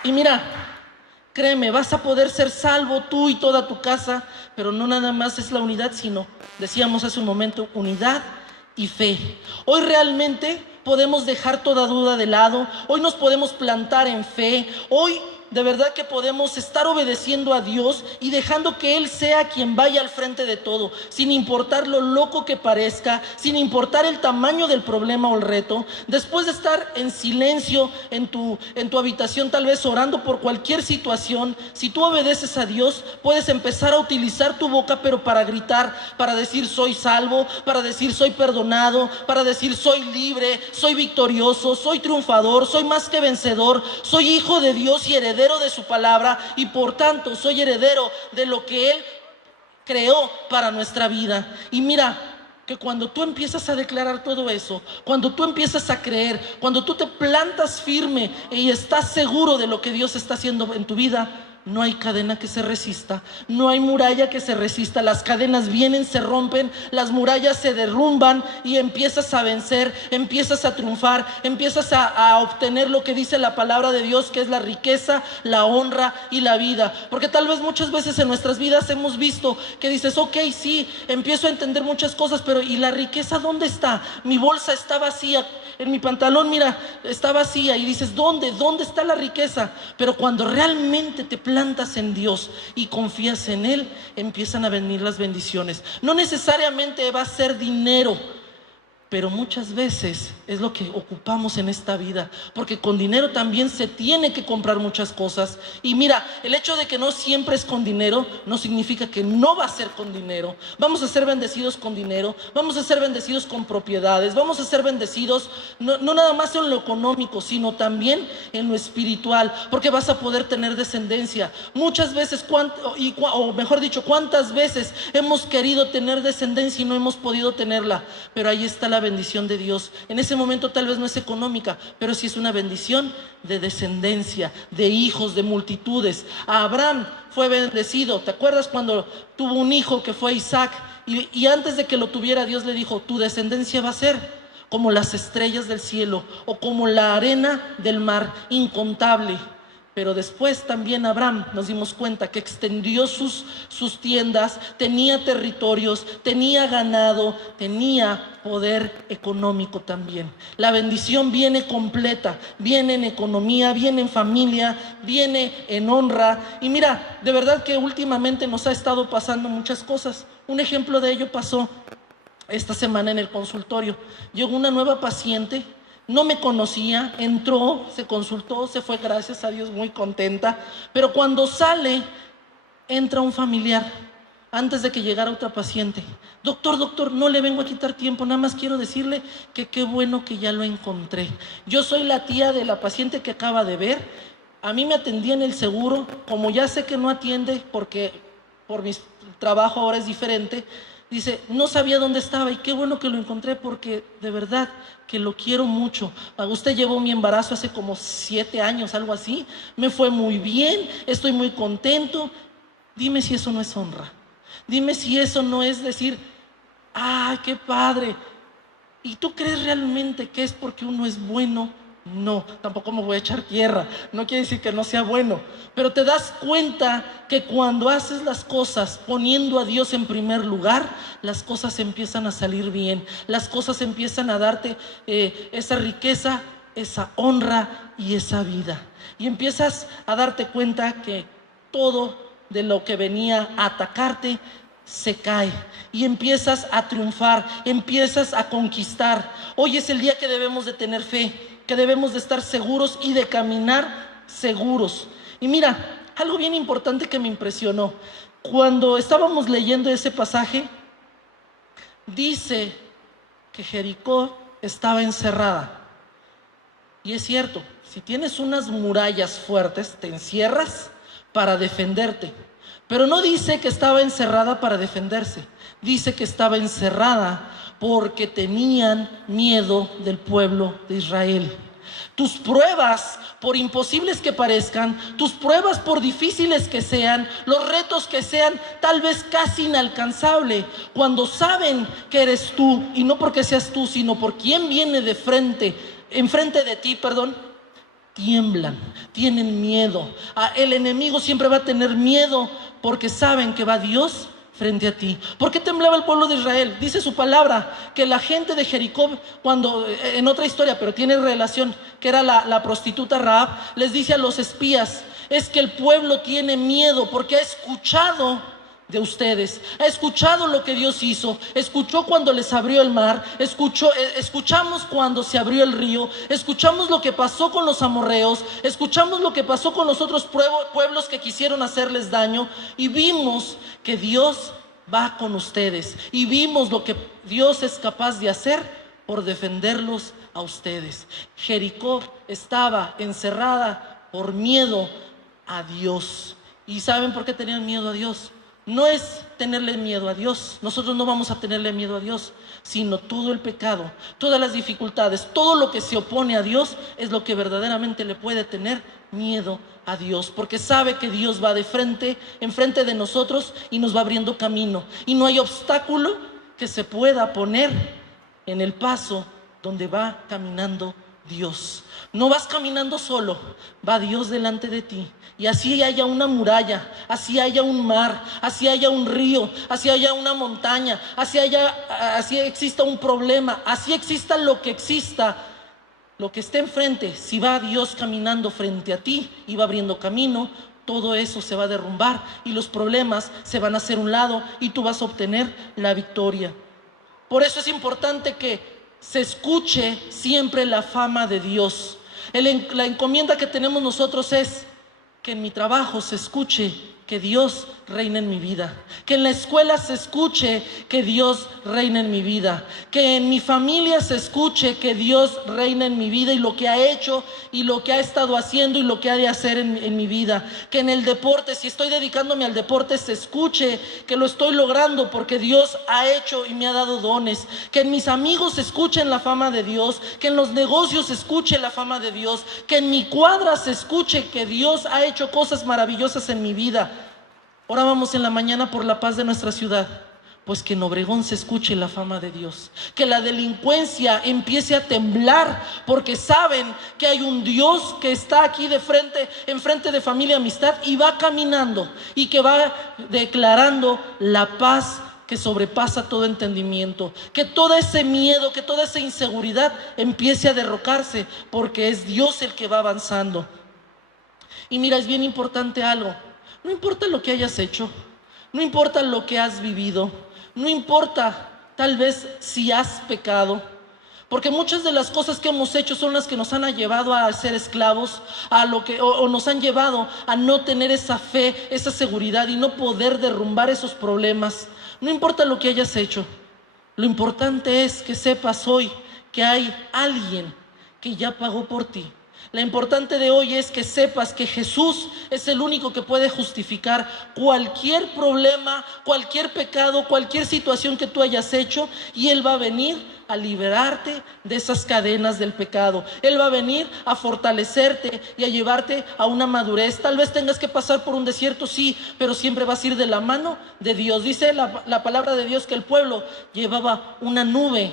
Y mira, créeme, vas a poder ser salvo tú y toda tu casa, pero no nada más es la unidad, sino, decíamos hace un momento, unidad y fe. Hoy realmente podemos dejar toda duda de lado, hoy nos podemos plantar en fe, hoy de verdad que podemos estar obedeciendo a Dios y dejando que Él sea quien vaya al frente de todo, sin importar lo loco que parezca, sin importar el tamaño del problema o el reto. Después de estar en silencio en tu habitación, tal vez orando por cualquier situación, si tú obedeces a Dios, puedes empezar a utilizar tu boca, pero para gritar, para decir soy salvo, para decir soy perdonado, para decir soy libre, soy victorioso, soy triunfador, soy más que vencedor, soy hijo de Dios y heredero de su palabra, y por tanto soy heredero de lo que Él creó para nuestra vida. Y mira, que cuando tú empiezas a declarar todo eso, cuando tú empiezas a creer, cuando tú te plantas firme y estás seguro de lo que Dios está haciendo en tu vida, no hay cadena que se resista, no hay muralla que se resista. Las cadenas vienen, se rompen, las murallas se derrumban y empiezas a vencer, empiezas a triunfar, empiezas a obtener lo que dice la palabra de Dios, que es la riqueza, la honra y la vida. Porque tal vez muchas veces en nuestras vidas hemos visto que dices, ok, sí, empiezo a entender muchas cosas, pero ¿y la riqueza dónde está? Mi bolsa está vacía, en mi pantalón, mira, está vacía. Y dices, ¿dónde está la riqueza? Pero cuando realmente te plantas en Dios y confías en Él, empiezan a venir las bendiciones. No necesariamente va a ser dinero, pero muchas veces es lo que ocupamos en esta vida, porque con dinero también se tiene que comprar muchas cosas. Y mira, el hecho de que no siempre es con dinero no significa que no va a ser con dinero. Vamos a ser bendecidos con dinero, vamos a ser bendecidos con propiedades, vamos a ser bendecidos no nada más en lo económico, sino también en lo espiritual, porque vas a poder tener descendencia. Muchas veces, o mejor dicho, ¿cuántas veces hemos querido tener descendencia y no hemos podido tenerla? Pero ahí está la bendición de Dios. En ese momento tal vez no es económica, pero sí es una bendición de descendencia, de hijos, de multitudes. A Abraham fue bendecido. ¿Te acuerdas cuando tuvo un hijo que fue Isaac? Y antes de que lo tuviera, Dios le dijo, tu descendencia va a ser como las estrellas del cielo o como la arena del mar, incontable. Pero después también Abraham, nos dimos cuenta que extendió sus tiendas, tenía territorios, tenía ganado, tenía poder económico también. La bendición viene completa, viene en economía, viene en familia, viene en honra. Y mira, de verdad que últimamente nos ha estado pasando muchas cosas. Un ejemplo de ello pasó esta semana en el consultorio. Llegó una nueva paciente. No me conocía, entró, se consultó, se fue, gracias a Dios, muy contenta. Pero cuando sale, entra un familiar, antes de que llegara otra paciente. Doctor, no le vengo a quitar tiempo, nada más quiero decirle que qué bueno que ya lo encontré. Yo soy la tía de la paciente que acaba de ver. A mí me atendía en el seguro, como ya sé que no atiende, porque por mi trabajo ahora es diferente. Dice, no sabía dónde estaba y qué bueno que lo encontré porque de verdad que lo quiero mucho. Usted llevó mi embarazo hace como 7 años, algo así. Me fue muy bien, estoy muy contento. Dime si eso no es honra. Dime si eso no es decir, ¡ay, qué padre! ¿Y tú crees realmente que es porque uno es bueno? No, tampoco me voy a echar tierra. No quiere decir que no sea bueno. Pero te das cuenta que cuando haces las cosas poniendo a Dios en primer lugar, las cosas empiezan a salir bien. Las cosas empiezan a darte esa riqueza, esa honra y esa vida. Y empiezas a darte cuenta que todo de lo que venía a atacarte se cae y empiezas a triunfar, empiezas a conquistar. Hoy es el día que debemos de tener fe, que debemos de estar seguros y de caminar seguros. Y mira, algo bien importante que me impresionó, cuando estábamos leyendo ese pasaje, dice que Jericó estaba encerrada. Y es cierto, si tienes unas murallas fuertes, te encierras para defenderte. Pero no dice que estaba encerrada para defenderse, dice que estaba encerrada porque tenían miedo del pueblo de Israel. Tus pruebas, por imposibles que parezcan, tus pruebas por difíciles que sean, los retos que sean tal vez casi inalcanzables, cuando saben que eres tú, y no porque seas tú, sino por quien viene enfrente de ti, tiemblan, tienen miedo. El enemigo siempre va a tener miedo porque saben que va Dios frente a ti. ¿Por qué temblaba el pueblo de Israel? Dice su palabra que la gente de Jericó, cuando en otra historia, pero tiene relación, que era la prostituta Rahab, les dice a los espías, es que el pueblo tiene miedo porque ha escuchado de ustedes, ha escuchado lo que Dios hizo, escuchó cuando les abrió el mar, escuchamos cuando se abrió el río, escuchamos lo que pasó con los amorreos, escuchamos lo que pasó con los otros pueblos que quisieron hacerles daño, y vimos que Dios va con ustedes, y vimos lo que Dios es capaz de hacer por defenderlos a ustedes. Jericó estaba encerrada por miedo a Dios. ¿Y saben por qué tenían miedo a Dios? no es tenerle miedo a Dios. Nosotros no vamos a tenerle miedo a Dios, sino todo el pecado, todas las dificultades, todo lo que se opone a Dios es lo que verdaderamente le puede tener miedo a Dios, porque sabe que Dios va de frente, enfrente de nosotros y nos va abriendo camino, y no hay obstáculo que se pueda poner en el paso donde va caminando Dios. No vas caminando solo, va Dios delante de ti. Y así haya una muralla, así haya un mar, así haya un río, así haya una montaña, así exista un problema, así exista lo que exista, lo que esté enfrente, si va Dios caminando frente a ti y va abriendo camino, todo eso se va a derrumbar y los problemas se van a hacer a un lado y tú vas a obtener la victoria. Por eso es importante que se escuche siempre la fama de Dios. La encomienda que tenemos nosotros es que en mi trabajo se escuche que Dios reina en mi vida, que en la escuela se escuche que Dios reina en mi vida, que en mi familia se escuche que Dios reina en mi vida y lo que ha hecho y lo que ha estado haciendo y lo que ha de hacer en mi vida, que en el deporte, si estoy dedicándome al deporte, se escuche que lo estoy logrando porque Dios ha hecho y me ha dado dones, que en mis amigos se escuchen la fama de Dios, que en los negocios se escuche la fama de Dios, que en mi cuadra se escuche que Dios ha hecho cosas maravillosas en mi vida. Orábamos en la mañana por la paz de nuestra ciudad. Pues que en Obregón se escuche la fama de Dios, que la delincuencia empiece a temblar porque saben que hay un Dios que está aquí enfrente de Familia Amistad y va caminando y que va declarando la paz que sobrepasa todo entendimiento, que todo ese miedo, que toda esa inseguridad empiece a derrocarse porque es Dios el que va avanzando. Y mira, es bien importante algo. No importa lo que hayas hecho, no importa lo que has vivido, no importa tal vez si has pecado, porque muchas de las cosas que hemos hecho son las que nos han llevado a ser esclavos, o nos han llevado a no tener esa fe, esa seguridad y no poder derrumbar esos problemas. No importa lo que hayas hecho, lo importante es que sepas hoy que hay alguien que ya pagó por ti. Lo importante de hoy es que sepas que Jesús es el único que puede justificar cualquier problema, cualquier pecado, cualquier situación que tú hayas hecho, y Él va a venir a liberarte de esas cadenas del pecado. Él va a venir a fortalecerte y a llevarte a una madurez. Tal vez tengas que pasar por un desierto, sí, pero siempre vas a ir de la mano de Dios. Dice la palabra de Dios que el pueblo llevaba una nube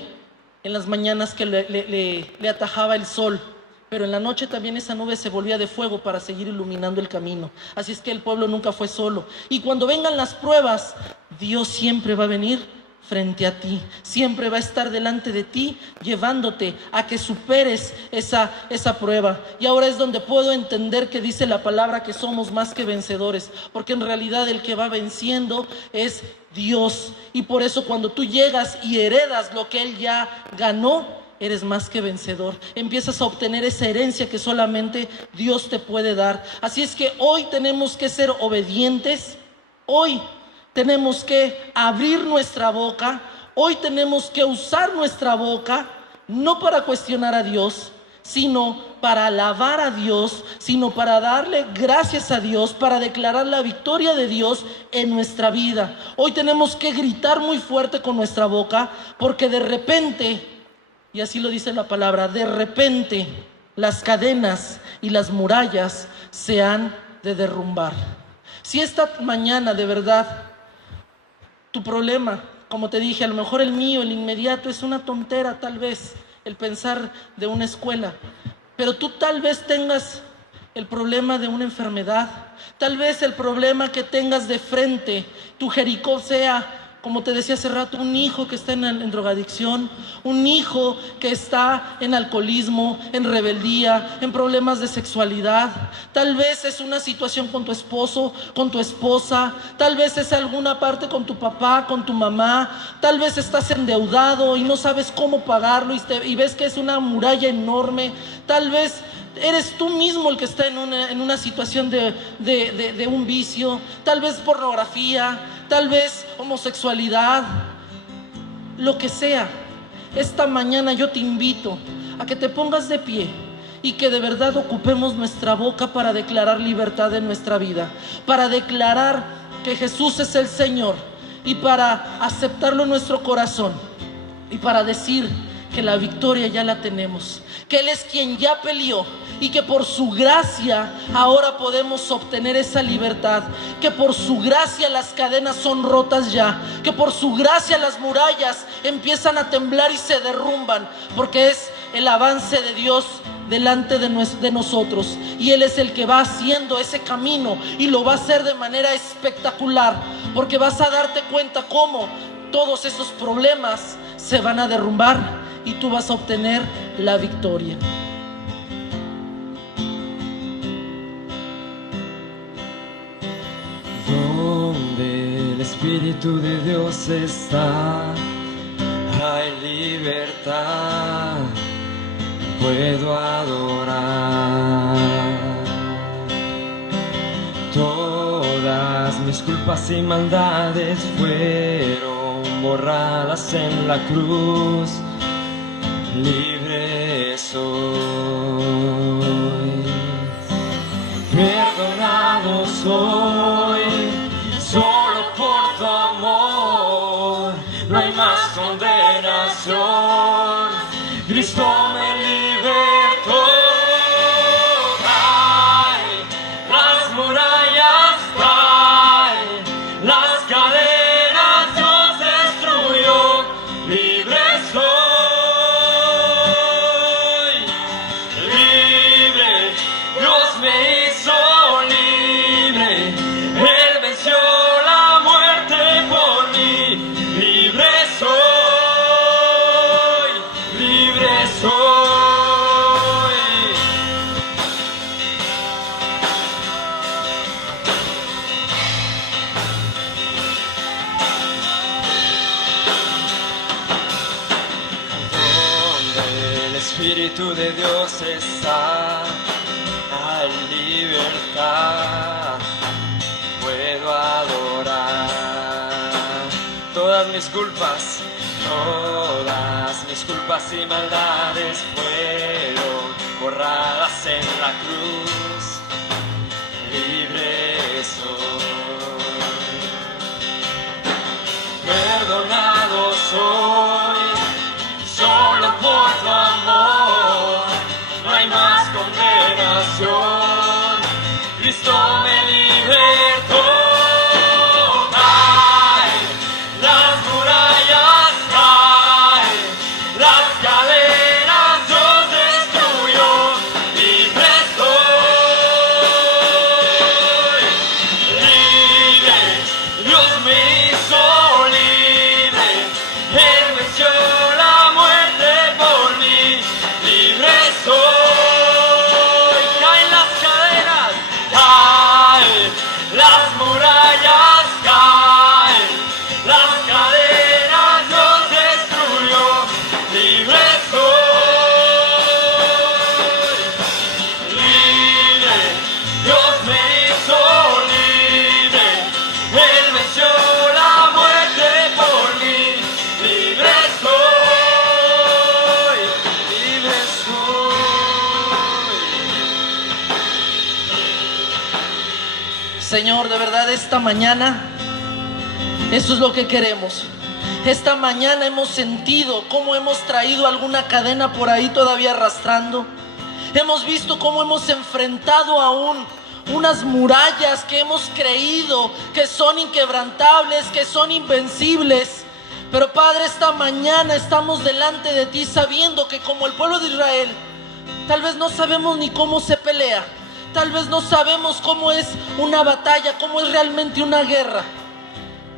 en las mañanas que le atajaba el sol, pero en la noche también esa nube se volvía de fuego para seguir iluminando el camino. Así es que el pueblo nunca fue solo. Y cuando vengan las pruebas, Dios siempre va a venir frente a ti, siempre va a estar delante de ti, llevándote a que superes esa prueba. Y ahora es donde puedo entender que dice la palabra que somos más que vencedores, porque en realidad el que va venciendo es Dios. Y por eso cuando tú llegas y heredas lo que Él ya ganó, eres más que vencedor. Empiezas a obtener esa herencia que solamente Dios te puede dar. Así es que hoy tenemos que ser obedientes. Hoy tenemos que abrir nuestra boca. Hoy tenemos que usar nuestra boca, no para cuestionar a Dios, sino para alabar a Dios, sino para darle gracias a Dios, para declarar la victoria de Dios en nuestra vida. Hoy tenemos que gritar muy fuerte con nuestra boca, porque de repente, y así lo dice la palabra, de repente las cadenas y las murallas se han de derrumbar. Si esta mañana de verdad tu problema, como te dije, a lo mejor el mío, el inmediato, es una tontera tal vez, el pensar de una escuela, pero tú tal vez tengas el problema de una enfermedad, tal vez el problema que tengas de frente, tu Jericó sea, como te decía hace rato, un hijo que está en drogadicción, un hijo que está en alcoholismo, en rebeldía, en problemas de sexualidad. Tal vez es una situación con tu esposo, con tu esposa. Tal vez es alguna parte con tu papá, con tu mamá. Tal vez estás endeudado y no sabes cómo pagarlo y ves que es una muralla enorme. Tal vez eres tú mismo el que está en una situación de un vicio, tal vez pornografía, tal vez homosexualidad, lo que sea. Esta mañana yo te invito a que te pongas de pie y que de verdad ocupemos nuestra boca para declarar libertad en nuestra vida, para declarar que Jesús es el Señor y para aceptarlo en nuestro corazón y para decir que la victoria ya la tenemos, que Él es quien ya peleó y que por su gracia ahora podemos obtener esa libertad, que por su gracia las cadenas son rotas ya, que por su gracia las murallas empiezan a temblar y se derrumban, porque es el avance de Dios delante de nosotros, y Él es el que va haciendo ese camino y lo va a hacer de manera espectacular, porque vas a darte cuenta cómo todos esos problemas se van a derrumbar y tú vas a obtener la victoria. Donde el Espíritu de Dios está, hay libertad, puedo adorar. Todas mis culpas y maldades fueron borradas en la cruz, libre soy, perdonado soy, solo por tu amor, no hay más condenación, Cristo me libertó. Ay, las murallas caen, las cadenas Dios destruyó, libre soy, libre, Dios me hizo libre, Él venció la muerte por mí, libre soy, libre soy. Donde el Espíritu de Dios está, hay libertad, puedo adorar. Todas mis culpas y maldades fueron borradas en la cruz, libre soy, perdonado soy, solo por tu amor, no hay más condenación, Cristo me libertó. Ay, las murallas caen, las cadenas Dios destruyó, libre soy, libre, Dios me hizo libre, Él venció la muerte por mí, libre soy. Caen las cadenas, caen, las murallas caen, las cadenas Dios destruyó, libre soy, libre, Dios me hizo libre, Él venció la muerte por mí, libre soy, libre soy. Señor, de verdad esta mañana eso es lo que queremos. Esta mañana hemos sentido cómo hemos traído alguna cadena por ahí todavía arrastrando. Hemos visto cómo hemos enfrentado aún unas murallas que hemos creído que son inquebrantables, que son invencibles. Pero Padre, esta mañana estamos delante de ti sabiendo que como el pueblo de Israel, tal vez no sabemos ni cómo se pelea. Tal vez no sabemos cómo es una batalla, cómo es realmente una guerra.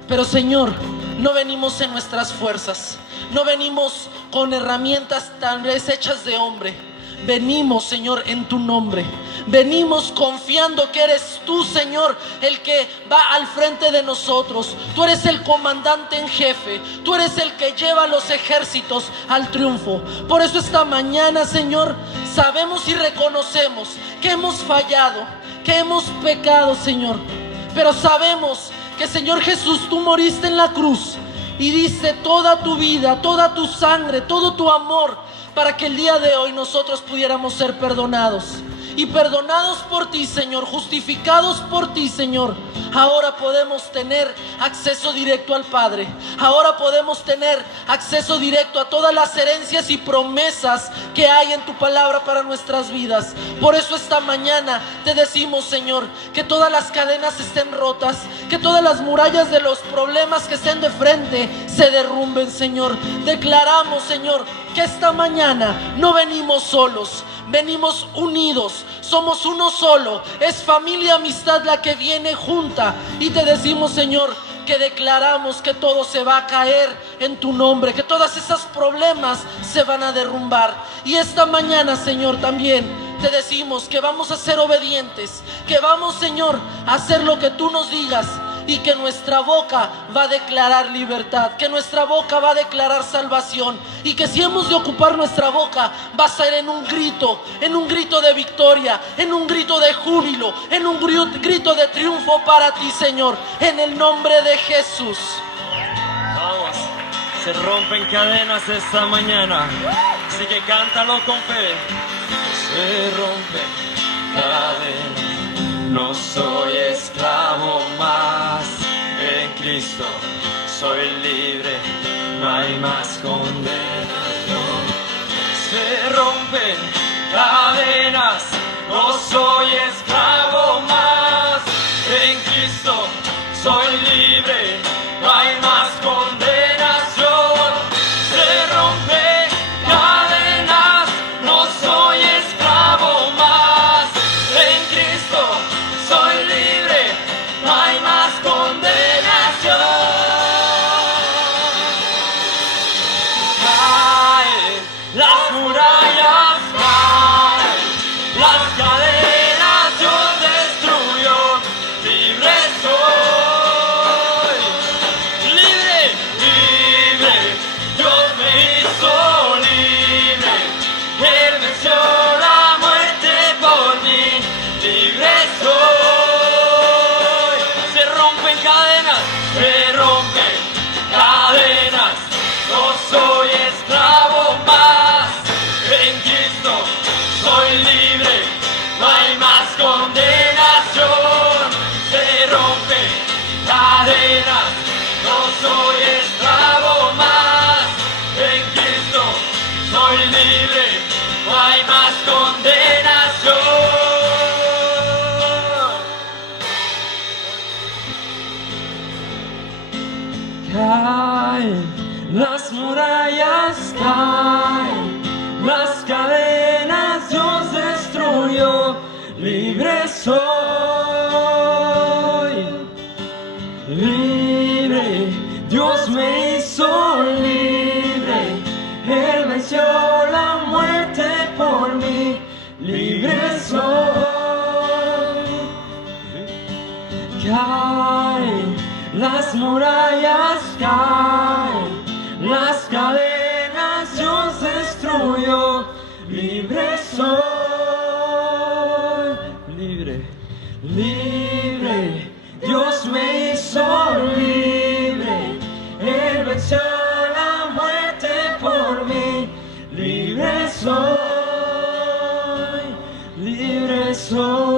Pero Señor, no venimos en nuestras fuerzas, no venimos con herramientas tal vez hechas de hombre. Venimos, Señor, en tu nombre. Venimos confiando que eres tú, Señor, el que va al frente de nosotros. Tú eres el comandante en jefe. Tú eres el que lleva a los ejércitos al triunfo. Por eso esta mañana, Señor, sabemos y reconocemos que hemos fallado, que hemos pecado, Señor. Pero sabemos que, Señor Jesús, tú moriste en la cruz y diste toda tu vida, toda tu sangre, todo tu amor, para que el día de hoy nosotros pudiéramos ser perdonados. Y perdonados por ti, Señor, justificados por ti, Señor, ahora podemos tener acceso directo al Padre. Ahora podemos tener acceso directo a todas las herencias y promesas que hay en tu palabra para nuestras vidas. Por eso esta mañana te decimos, Señor, que todas las cadenas estén rotas, que todas las murallas de los problemas que estén de frente se derrumben, Señor. Declaramos, Señor, que esta mañana no venimos solos, venimos unidos, somos uno solo. Es familia, amistad la que viene junta. Y te decimos, Señor, que declaramos que todo se va a caer en tu nombre, que todos esos problemas se van a derrumbar. Y esta mañana, Señor, también te decimos que vamos a ser obedientes, que vamos, Señor, a hacer lo que tú nos digas, y que nuestra boca va a declarar libertad, que nuestra boca va a declarar salvación, y que si hemos de ocupar nuestra boca va a ser en un grito de victoria, en un grito de júbilo, en un grito de triunfo para ti, Señor, en el nombre de Jesús. Vamos, se rompen cadenas esta mañana, así que cántalo con fe. Se rompen cadenas, no soy esclavo más, en Cristo soy libre, no hay más condenación. Se rompen cadenas, no soy esclavo más, en Cristo soy libre, no hay más condenación. Se rompen cadenas, no soy esclavo más, en Cristo soy libre, no hay más condenación. Caen las murallas, caen las cadenas, Dios destruyó, libre soy, libre, libre, Dios me hizo libre, Él venció la muerte por mí, libre soy. Se rompen cadenas, no soy esclavo más, en Cristo soy libre, no hay más condenación. Se rompen cadenas, no soy esclavo más, en Cristo soy libre, no hay más condenación. Caen las murallas, caen las cadenas, Dios destruyó, libre soy, libre, Dios me hizo libre, Él venció la muerte por mí, libre soy. Caen las murallas, caen las cadenas, Dios destruyó, libre soy, libre, libre, Dios me hizo libre, Él venció la muerte por mí, libre soy, libre soy.